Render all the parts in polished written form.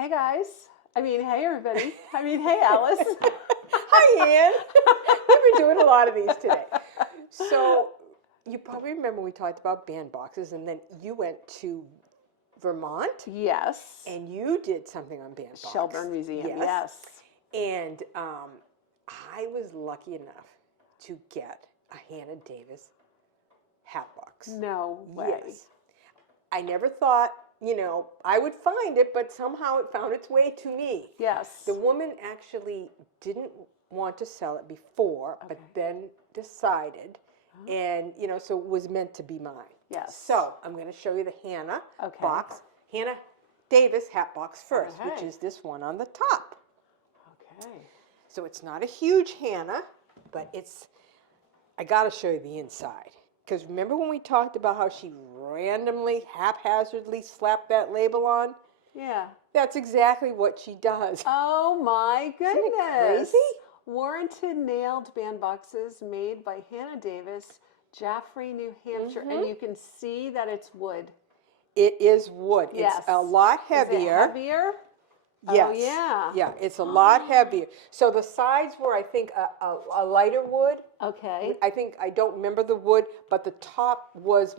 Hey guys. Hey everybody. Hey Alice. Hi, Ann. We've been doing a lot of these today. So you probably remember we talked about band boxes, and then you went to Vermont. Yes. And you did something on band boxes. Shelburne Museum. Yes. And I was lucky enough to get a Hannah Davis hat box. No way. Yes. I never thought, I would find it, but somehow it found its way to me. Yes. The woman actually didn't want to sell it before, but then decided, and, so it was meant to be mine. Yes. So I'm going to show you the Hannah box, Hannah Davis hat box first, which is this one on the top. Okay. So it's not a huge Hannah, but I got to show you the inside. Because remember when we talked about how she randomly, haphazardly slapped that label on? Yeah. That's exactly what she does. Oh my goodness. Isn't it crazy? Warranted nailed band boxes made by Hannah Davis, Jaffrey, New Hampshire. And you can see that it's wood. It is wood. Yes. It's a lot heavier. Is it heavier? Yes. Oh, yeah. Yeah, it's a lot heavier. So the sides were, I think, a lighter wood. Okay. I don't remember the wood, but the top was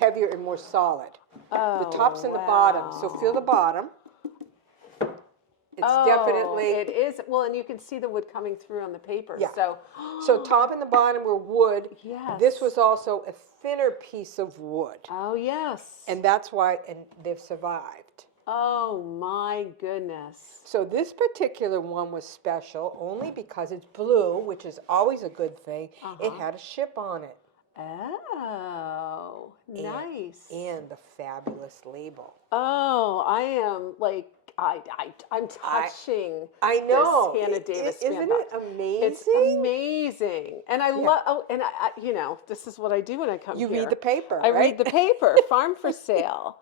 heavier and more solid. Oh, the top's and the bottom. So feel the bottom. It's definitely. It is. Well, and you can see the wood coming through on the paper. Yeah. So top and the bottom were wood. Yes. This was also a thinner piece of wood. Oh, yes. And that's why, and they've survived. Oh my goodness. So this particular one was special only because it's blue, which is always a good thing. It had a ship on it. Oh, nice. And the fabulous label. Oh, I am I'm touching. I know. This Hannah Davis isn't it amazing? It's amazing, and I love. Oh, and I, this is what I do when I come here. You read the paper. I right? read the paper. Farm for sale.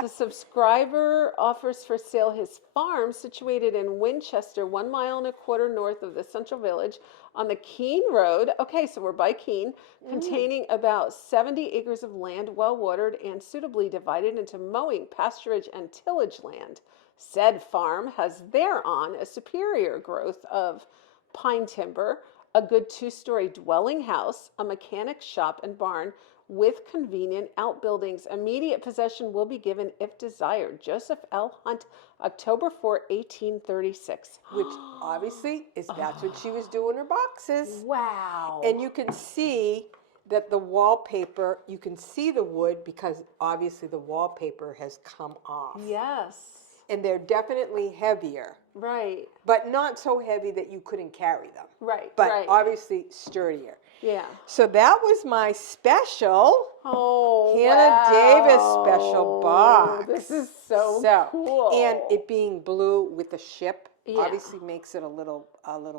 The subscriber offers for sale his farm situated in Winchester, 1.25 miles north of the central village on the Keene Road. Okay, so we're by Keene, containing about 70 acres of land, well watered and suitably divided into mowing, pasturage, and tillage land. Said farm has thereon a superior growth of pine timber, a good 2-story dwelling house, a mechanic shop and barn, with convenient outbuildings. Immediate possession will be given if desired. Joseph L. Hunt, October 4, 1836. Which obviously that's when she was doing her boxes. Wow. And you can see that the wallpaper, you can see the wood because obviously the wallpaper has come off. Yes. And they're definitely heavier. Right. But not so heavy that you couldn't carry them. Right. But obviously sturdier. Yeah. So that was my special Hannah Davis special box. This is so cool. And it being blue with the ship obviously makes it a little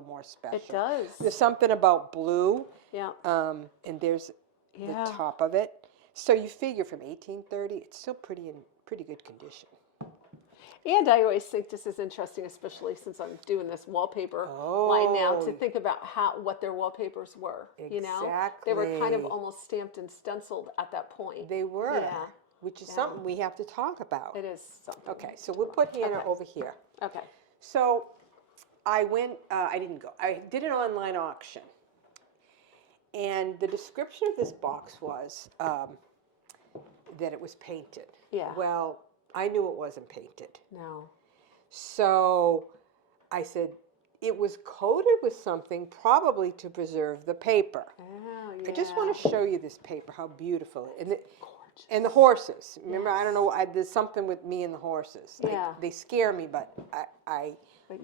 more special. It does. There's something about blue. Yeah. And there's the top of it. So you figure from 1830, it's still pretty good condition. And I always think this is interesting, especially since I'm doing this wallpaper line now, to think about what their wallpapers were. Exactly. They were kind of almost stamped and stenciled at that point. They were, which is something we have to talk about. It is something. Okay, so we'll put Hannah over here. Okay. So I went, I didn't go, I did an online auction. And the description of this box was that it was painted. Yeah. Well, I knew it wasn't painted. No. So I said it was coated with something probably to preserve the paper. Oh, yeah. I just want to show you this paper, how beautiful it is. And the horses. Remember, I don't know, there's something with me and the horses. Yeah. They scare me, but I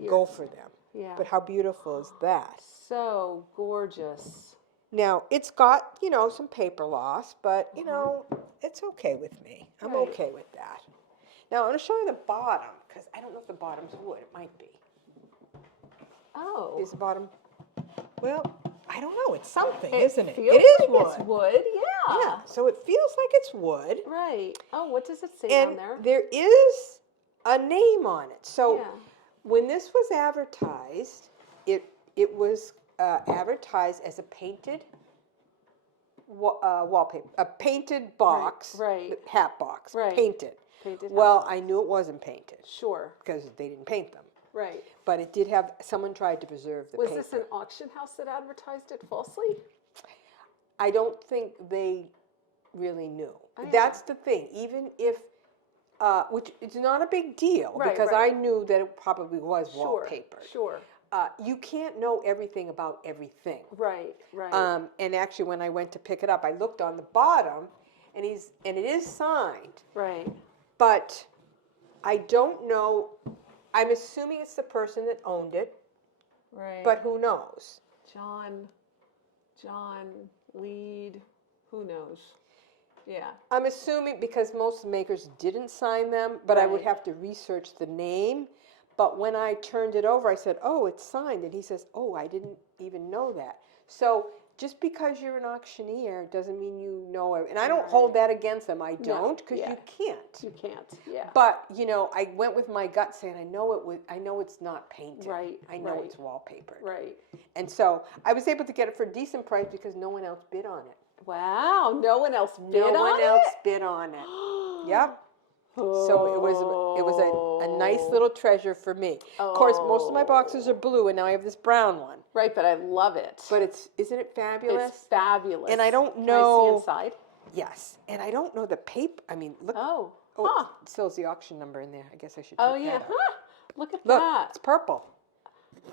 go for them. Yeah. But how beautiful is that? So gorgeous. Now, it's got, some paper loss, but, it's okay with me. I'm okay with that. Now, I'm going to show you the bottom, because I don't know if the bottom's wood. It might be. Oh. Is the bottom? Well, I don't know. It's something, isn't it? It is like wood. It's wood, yeah. Yeah, so it feels like it's wood. Right. Oh, what does it say And on there? there is a name on it. So Yeah. when this was advertised, it was advertised as a painted wallpaper, a painted box, Right. hat box, Right. painted. Painted Well, house. I knew it wasn't painted Sure. because they didn't paint them. Right. But it did have, someone tried to preserve the Was paper. this an auction house that advertised it falsely? I don't think they really knew. Oh, yeah. That's the thing. Even if, which it's not a big deal Right, because right. I knew that it probably was Sure. wallpaper. Sure. You can't know everything about everything. Right. Right. And actually, when I went to pick it up, I looked on the bottom, and it is signed, Right. but I don't know. I'm assuming it's the person that owned it, Right. but who knows? John Lead, who knows? Yeah. I'm assuming because most makers didn't sign them, but I would Right. have to research the name. But when I turned it over, I said, "Oh, it's signed," and he says, "Oh, I didn't even know that." So just because you're an auctioneer doesn't mean you know it. And I don't hold that against them. I don't, because yeah. you can't. You can't. Yeah. But I went with my gut saying, I know it's not painted. Right, I know right. it's wallpapered. Right. And so I was able to get it for a decent price because no one else bid on it. Wow. No one else bid on it? No one else bid on it. Yep. So it was a nice little treasure for me. Of course, most of my boxes are blue, and now I have this brown one. Right, but I love it. But isn't it fabulous? It's fabulous. And I don't know. Can I see inside? Yes, and I don't know the paper. I mean, look. Oh. Oh, Huh. it still has the auction number in there. I guess I should. Oh take yeah. that out. Huh. Look at Look, that. it's purple.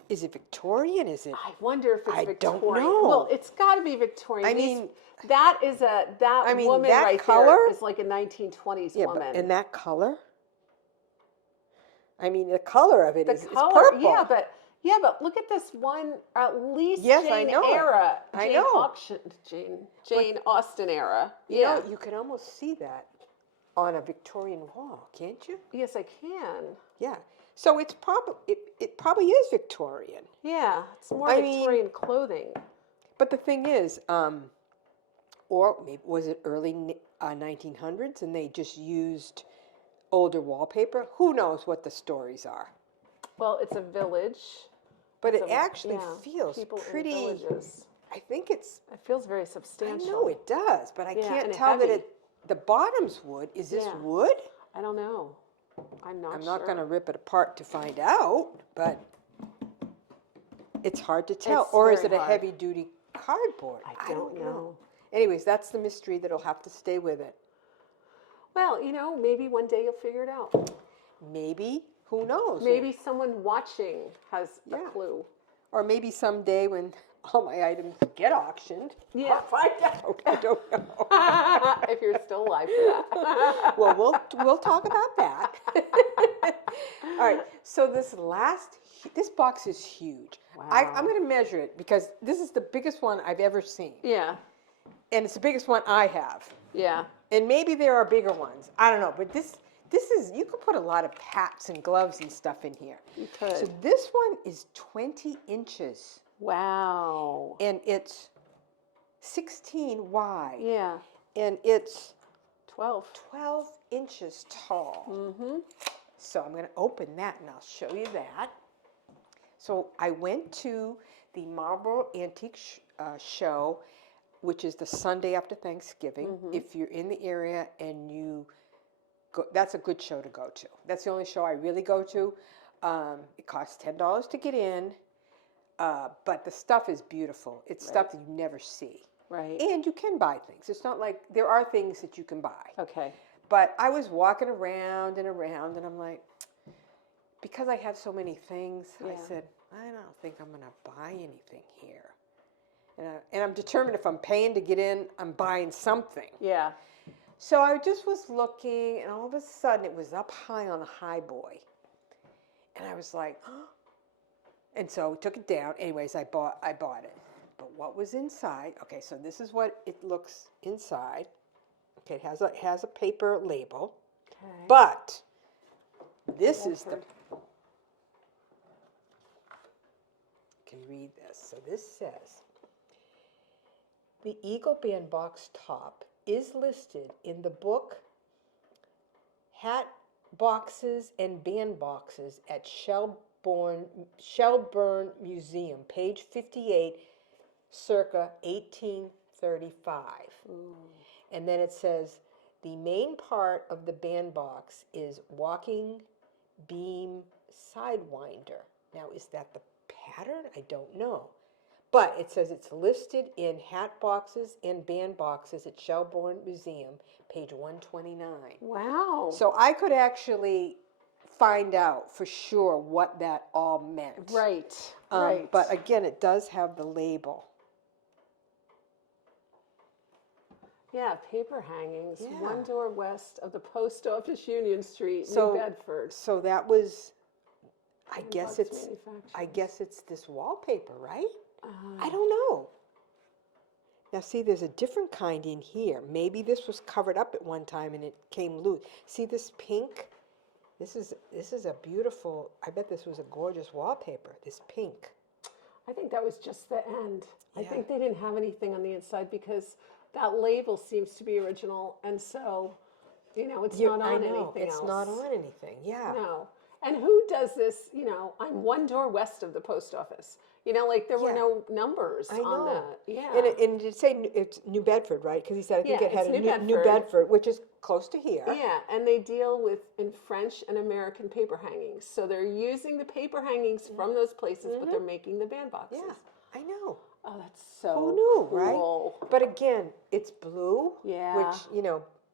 Is it Victorian? Is it? I wonder if it's I Victorian. don't know. Well, it's got to be Victorian. I mean, that woman that right color there is like a 1920s yeah, woman. but in that color. I mean, the color of it is color, purple. yeah, but look at this one. At least Yes, I Jane know it. era. I Jane know. Auction. Jane Austen era. You know, you can almost see that on a Victorian wall, can't you? Yes, I can. Yeah. So it probably is Victorian. Yeah, it's more I mean- Victorian clothing. But the thing is, or maybe was it early 1900s and they just used older wallpaper? Who knows what the stories are? Well, it's a village. But It's it a- actually yeah, feels people in pretty. villages. I think it's. It feels very I substantial. know it does, but I Yeah, can't and tell that heavy. the bottom's wood. Is this Yeah. wood? I don't know. I'm not I'm sure. not going to rip it apart to find out, but it's hard to tell. It's Or is very it a hard. heavy-duty cardboard? I don't know. Anyways, that's the mystery that'll have to stay with it. Well, maybe one day you'll figure it out. Maybe. Who knows? Maybe someone watching has a Yeah. clue. Or maybe someday when all my items get auctioned, Yeah. I'll find out. I don't know. If you're still alive for that. Well, we'll talk about that. All right. So this box is huge. Wow. I'm going to measure it because this is the biggest one I've ever seen, Yeah. and it's the biggest one I have. Yeah. And maybe there are bigger ones. I don't know, but this is, you could put a lot of hats and gloves and stuff in here. You could. So this one is 20 inches, Wow. and it's 16 wide, Yeah. and it's 12. 12 inches tall. Mm-hmm. So I'm going to open that and I'll show you that. So I went to the Marlboro Antique Show, which is the Sunday after Thanksgiving. If you're in the area and you go, that's a good show to go to. That's the only show I really go to. It costs $10 to get in, but the stuff is beautiful. It's stuff that you never see. Right. And you can buy things. It's not like there are things that you can buy. Okay. But I was walking around and around, and I'm like, because I have so many things, I Yeah. said, I don't think I'm going to buy anything here. And I'm determined if I'm paying to get in, I'm buying something. Yeah. So I just was looking, and all of a sudden, it was up high on a high boy. And I was like, oh. And so we took it down. Anyways, I bought it. But what was inside? Okay, so this is what it looks inside. Okay, it has a paper label. Okay. But this is the. You can read this. So this says, the Eagle Bandbox top is listed in the book Hat Boxes and Bandboxes at Shelburne Museum, page 58, circa 1835. And then it says, The main part of the band box is walking beam sidewinder. Now, is that the pattern? I don't know. But it says it's listed in hat boxes and band boxes at Shelbourne Museum, page 129. Wow. So I could actually find out for sure what that all meant. Right. Right. But again, it does have the label. Yeah, paper hangings, Yeah. one door west of the Post Office Union Street, So- New Bedford. So that was, I Band guess box it's, manufacturers. this wallpaper, right? Uh, I don't know. Now see, there's a different kind in here. Maybe this was covered up at one time and it came loose. See this pink? This is a beautiful, I bet this was a gorgeous wallpaper, this pink. I think that was just the end. I Yeah. think they didn't have anything on the inside because that label seems to be original, and so, it's not on anything it's else. not on anything, yeah. No. And who does this, I'm one door west of the post office? Like there were Yeah. no numbers I on know. the, yeah. And did it say it's New Bedford, right? Because he said, I think Yeah, it had it's a New New Bedford. Bedford, which is close to here. Yeah, and they deal in French and American paper hangings. So they're using the paper hangings from those places, but they're making the band boxes. Yeah, I know. Oh, that's so Who knew, cool. right? But again, it's blue, Yeah. which,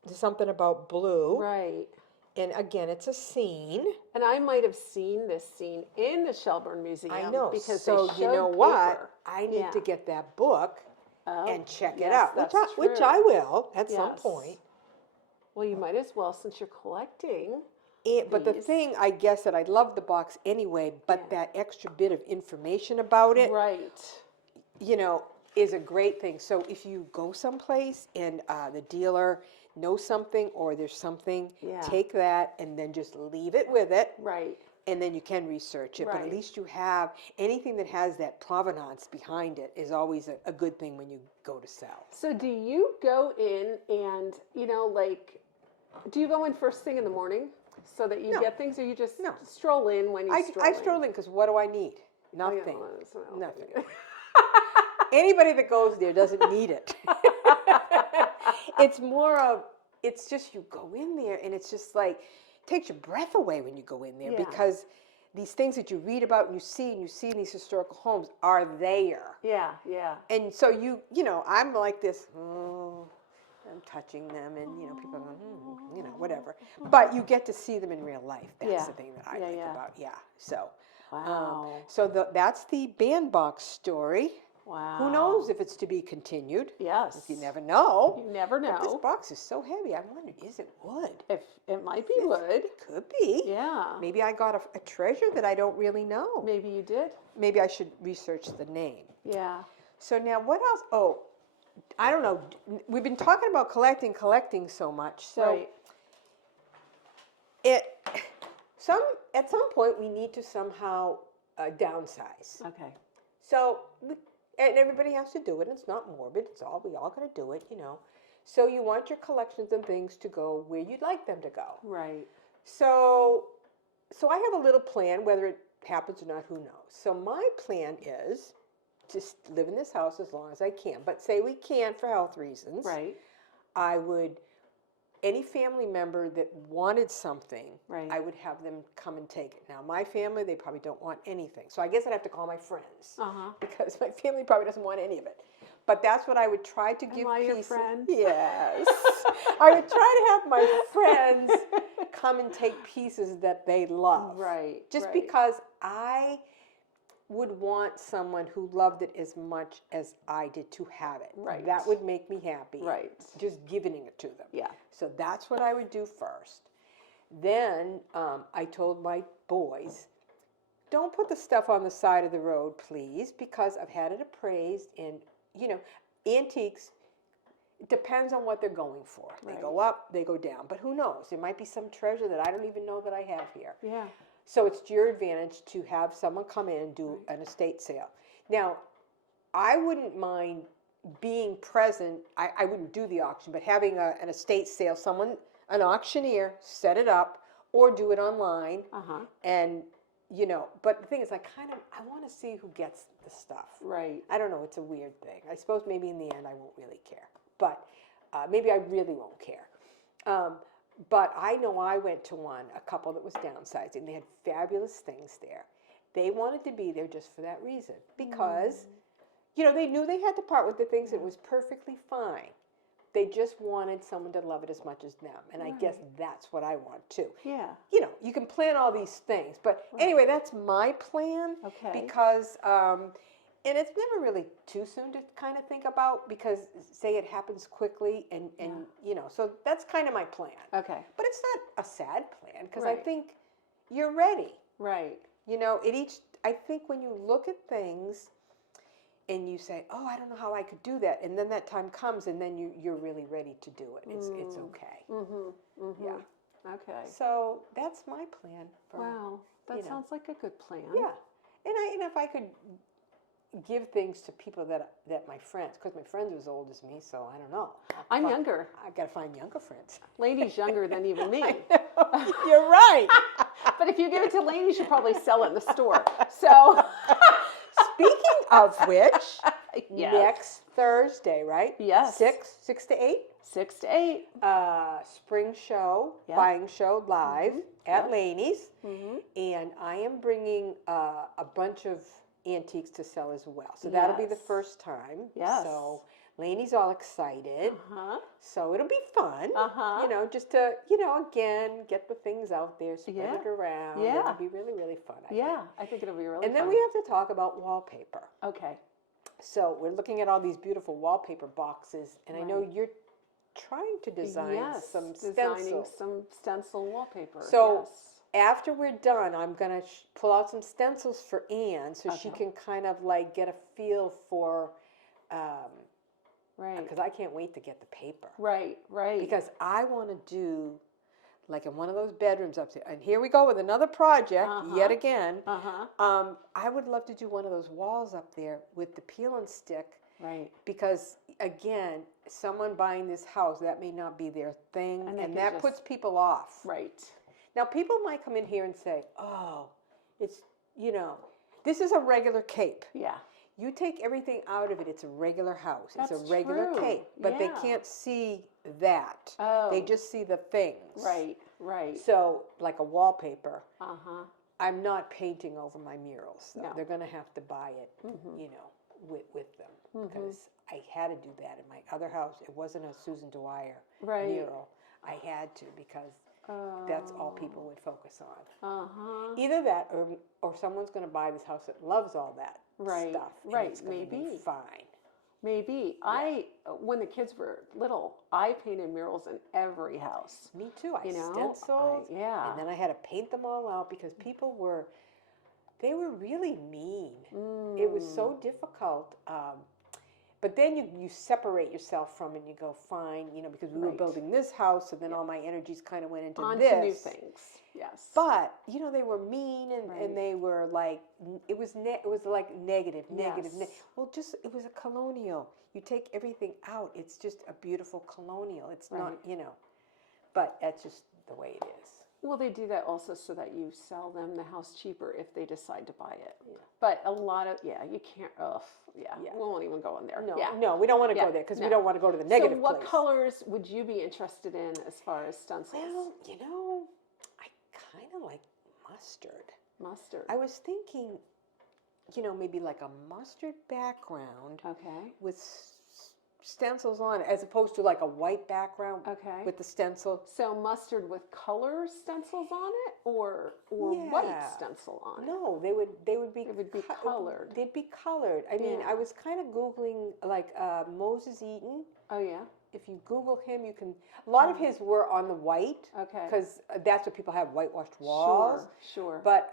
there's something about blue. Right. And again, it's a scene. And I might have seen this scene in the Shelbourne Museum. I know. Because so they you know showed what? paper. I need Yeah. to get that book Oh, and check it yes, out, that's which true. I will at some Yes. point. Well, you might as well since you're collecting. But the These. thing, I guess, that I love the box anyway, but Yeah. that extra bit of information about it, Right. is a great thing. So if you go someplace and the dealer knows something or there's something, Yeah. take that and then just leave it with it, Right. and then you can research it. But at Right. least you have anything that has that provenance behind it is always a good thing when you go to sell. So do you go in and, do you go in first thing in the morning so that you No. get things, or you just No. stroll in when you I stroll in? stroll in because what do I need? Oh, yeah, Nothing. well, that's not Nothing. good. Anybody that goes there doesn't need it. It's just you go in there and it's just like, takes your breath away when you go in there Yeah. because these things that you read about and you see in these historical homes are there. Yeah, yeah. And so I'm like this, I'm touching them and, people are going, whatever. But you get to see them in real life. That's Yeah. the thing that I Yeah, like yeah. about, So, Wow. that's the band box story. Wow. Who knows if it's to be continued? Yes. You never know. You never But this know. box is so heavy. I wondered, is it wood? If it might be wood. It could be. Yeah. Maybe I got a treasure that I don't really know. Maybe you did. Maybe I should research the name. Yeah. So now what else? Oh, I don't know. We've been talking about collecting so much. So Right. at some point we need to somehow downsize. Okay. So, and everybody has to do it. And it's not morbid. We all got to do it, So you want your collections and things to go where you'd like them to go. Right. So I have a little plan, whether it happens or not, who knows. So my plan is just live in this house as long as I can. But say we can't for health reasons. Right. I would, any family member that wanted something, Right. I would have them come and take it. Now, my family, they probably don't want anything. So I guess I'd have to call my friends Uh-huh. because my family probably doesn't want any of it. But that's what I would try to give Am I your pieces. friend? Yes. I would try to have my friends come and take pieces that they love. Right. Just right. because I would want someone who loved it as much as I did to have it. Right. That would make me happy. Right. Just giving it to them. Yeah. So that's what I would do first. Then I told my boys, don't put the stuff on the side of the road, please, because I've had it appraised and, antiques, it depends on what they're going for. They Right. go up, they go down. But who knows? There might be some treasure that I don't even know that I have here. Yeah. So it's to your advantage to have someone come in and do an estate sale. Now, I wouldn't mind being present. I wouldn't do the auction, but having an estate sale, an auctioneer, set it up or do it online. Uh-huh. And, but the thing is, I want to see who gets the stuff. Right. I don't know. It's a weird thing. I suppose maybe in the end I won't really care. But maybe I really won't care. But I know I went to a couple that was downsizing. They had fabulous things there. They wanted to be there just for that reason because, they knew they had to part with the things. It was perfectly fine. They just wanted someone to love it as much as them. And I guess that's what I want too. Yeah. You can plan all these things. But anyway, that's my plan. Okay. Because, and it's never really too soon to kind of think about because, say, it happens quickly and so that's kind of my plan. Okay. But it's not a sad plan because I Right. think you're ready. Right. I think when you look at things and you say, oh, I don't know how I could do that. And then that time comes and then you're really ready to do it. It's okay. Mm-hmm. Mm-hmm. Yeah. Okay. So that's my plan. Wow. That sounds like a good plan. Yeah. And if I could give things to people that my friends, because my friends are as old as me, so I don't know. I'm younger. I've got to find younger friends. Lainey's younger than even me. You're right. But if you give it to Lainey, she'll probably sell it in the store. So, Speaking of which, Yes. next Thursday, right? Yes. 6 to 8? 6 to 8. Spring show, Yep. buying show live at Laney's. Mm-hmm. And I am bringing a bunch of antiques to sell as well. So that'll be the Yes. first time. Yes. So Laney's all excited. Uh-huh. So it'll be fun. Uh-huh. Just to, again, get the things out there, spread Yeah. it around. Yeah. It'll be really, really fun. I think. Yeah, I think it'll be really And then fun. we have to talk about wallpaper. Okay. So we're looking at all these beautiful wallpaper boxes, and I know you're trying to design some designing stencils. some stencil wallpaper. So yes. after we're done, I'm going to pull out some stencils for Anne so she Okay. can kind of like get a feel for, Right. because I can't wait to get the paper. Right, right. Because I want to do like in one of those bedrooms up there. And here we go with another project yet again. I would love to do one of those walls up there with the peel and stick. Right. Because again, someone buying this house, that may not be their thing, and that puts people off. Right. Now, people might come in here and say, oh, it's, this is a regular cape. Yeah. You take everything out of it, it's a regular house. That's it's a regular true. cape. But they can't see that. Oh. They just see the things. Right, right. So, like a wallpaper, Uh-huh. I'm not painting over my murals. So No. they're going to have to buy it, with them. Because I had to do that in my other house. It wasn't a Susan Dwyer mural. I had to because that's all people would focus on. Uh-huh. Either that or someone's going to buy this house that loves all that stuff. And Right, it's gonna be maybe. fine. Maybe. When the kids were little, I painted murals in every house. Me too. I You know, stenciled. yeah. And then I had to paint them all out because people were really mean. It was so difficult. But then you separate yourself from it and you go, fine, because we were building this house and then all my energies kind of went into On this. to new things. Yes. But, they were mean and they were like, it was like negative. Yes. Well, it was a colonial. You take everything out. It's just a beautiful colonial. It's not, but that's just the way it is. Well, they do that also so that you sell them the house cheaper if they decide to buy it. Yeah. But a lot of, you can't, we won't even go in there. No, we don't want to go there because we don't want to go to the negative So what place. colors would you be interested in as far as stencils? Well, I kind of like mustard. Mustard. I was thinking, maybe like a mustard background Okay. with stencils on it, as opposed to like a white background Okay. with the stencil. So mustard with color stencils on it, or white stencil on it? No, they would be. It would be colored. They'd be colored. I mean, Yeah. I was kind of googling like Moses Eaton. Oh yeah. If you Google him, you can. A lot of his were on the white. Okay. Because that's what people have, whitewashed walls. Sure. But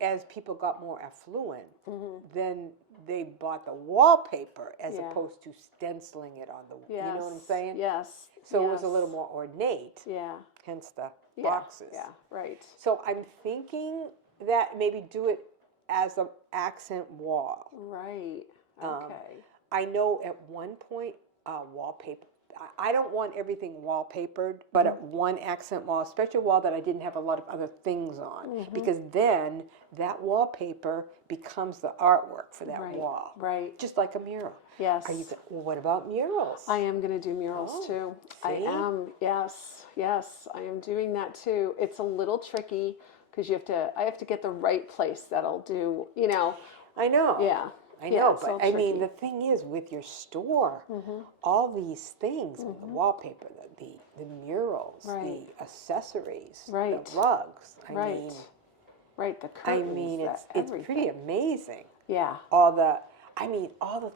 as people got more affluent, then they bought the wallpaper as opposed to stenciling it on the. Yes. You know what I'm saying? Yes. So it was a little more ornate. Yeah. Hence the boxes. Yeah. Right. So I'm thinking that maybe do it as an accent wall. Right. Okay. I know at one point I don't want everything wallpapered, but at one accent wall, especially a wall that I didn't have a lot of other things on, because then that wallpaper becomes the artwork for that wall. Right. Just like a mural. Yes. Well, what about murals? I am going to do murals too. I see? am. Yes. Yes. I am doing that too. It's a little tricky because I have to get the right place that'll do, I know. Yeah. I Yeah, know, it's but all I mean, tricky. the thing is, with your store, all these things, the wallpaper, the murals, Right. the accessories, Right. the rugs. Right. Right. The curtains. It's pretty amazing. Yeah. All the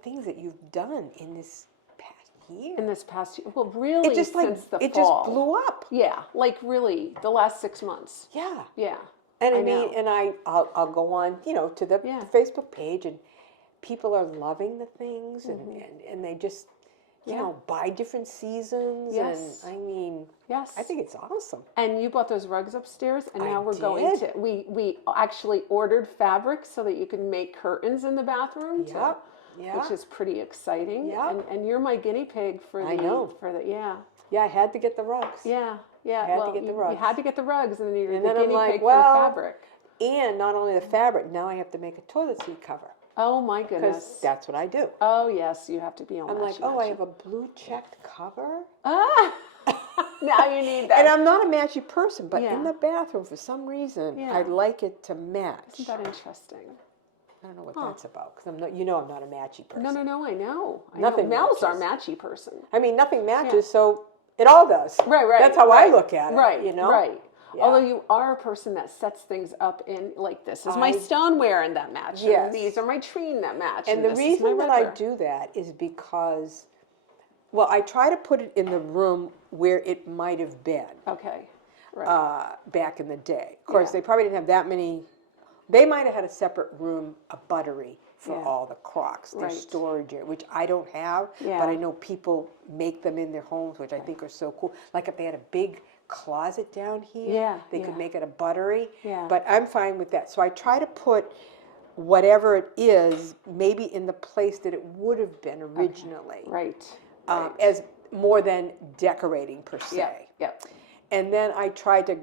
things that you've done in this past year. In this past year. Well, really, It just since the it fall. just blew up. Yeah. Like really, the last 6 months. Yeah. Yeah. And I know. mean, and I'll go on, to the Facebook page, and people are loving the things, and they just, buy different seasons. Yes. And I mean, Yes. I think it's awesome. And you bought those rugs upstairs, and now we're did. going to. We actually ordered fabric so that you can make curtains in the bathroom. Yep. Yeah. Which is pretty exciting. Yep. And you're my guinea pig for the. I know. Yeah. Yeah, I had to get the rugs. Yeah. Yeah. Had to get the You rugs. had to get the rugs, and then you're And the then I'm guinea like, pig well, for the fabric. And not only the fabric, now I have to make a toilet seat cover. Oh my Because goodness. that's what I do. Oh yes, you have to be on. I'm like, I have a blue checked cover. Ah. Now you need that. And I'm not a matchy person, but Yeah. in the bathroom, for some reason, Yeah. I like it to match. Isn't that interesting? I don't know what that's about, because I'm not, I'm not a matchy person. No, I know. Nothing Mel's our matches. matchy person. I mean, nothing matches, so it all does. Right. That's how I look at it. Right. Right. Yeah. Although you are a person that sets things up in like this is my stoneware and that match. Yes. And these are my treen that match. And the this is my reason that I regular. do that is because, well, I try to put it in the room where it might have been Okay. Right. back in the day. Of course, Yeah. they probably didn't have that many. They might have had a separate room, a buttery for Yeah. all the Crocs, their Right. storage area, which I don't have, Yeah. but I know people make them in their homes, which I think are so cool. Like if they had a big closet down here, Yeah, they could yeah. make it a buttery. Yeah. But I'm fine with that. So I try to put whatever it is maybe in the place that it would have been originally, Right. as more than decorating per se. Yep. And then I try to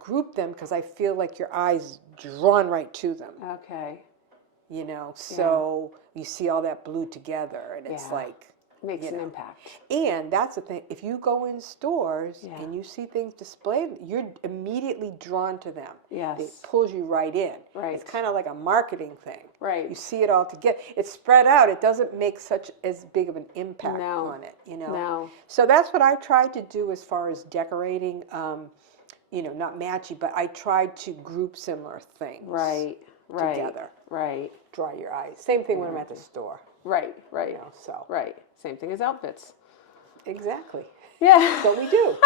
group them because I feel like your eyes drawn right to them, Okay. so you see all that blue together, and it's Yeah. like, Makes an impact. and that's the thing, if you go in stores Yeah. and you see things displayed, you're immediately drawn to them. Yes. It pulls you right in. Right. It's kind of like a marketing thing. Right. You see it all together. It's spread out. It doesn't make such as big of an impact No. on it, No. So that's what I tried to do as far as decorating, not matchy, but I tried to group similar things. Right. Right. Together. Right. Dry your eyes. Same thing when I'm at the store. Right. Right. So. Right. Same thing as outfits. Exactly. Yeah. So we do.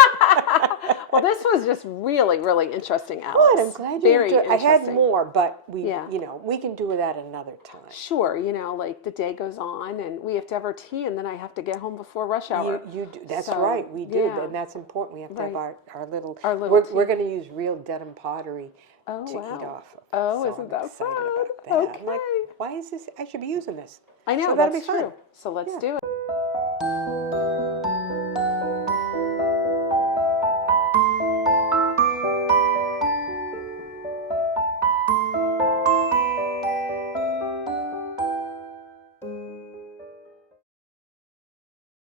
Well, this was just really, really interesting, Alice. Good. I'm glad you Very enjoyed. I had interesting. more, but we can do that another time. Sure, like the day goes on and we have to have our tea and then I have to get home before rush hour. You do. That's So, right. We do, yeah. and that's important. We have to have Right. our little. Our little tea. We're going to use real denim pottery Oh, to wow. eat off of. Oh, So isn't I'm that excited fun? about that. I'm like, Okay. why is this? I should be using this. I know, So that'll that's be fun. true. So let's Yeah. do it.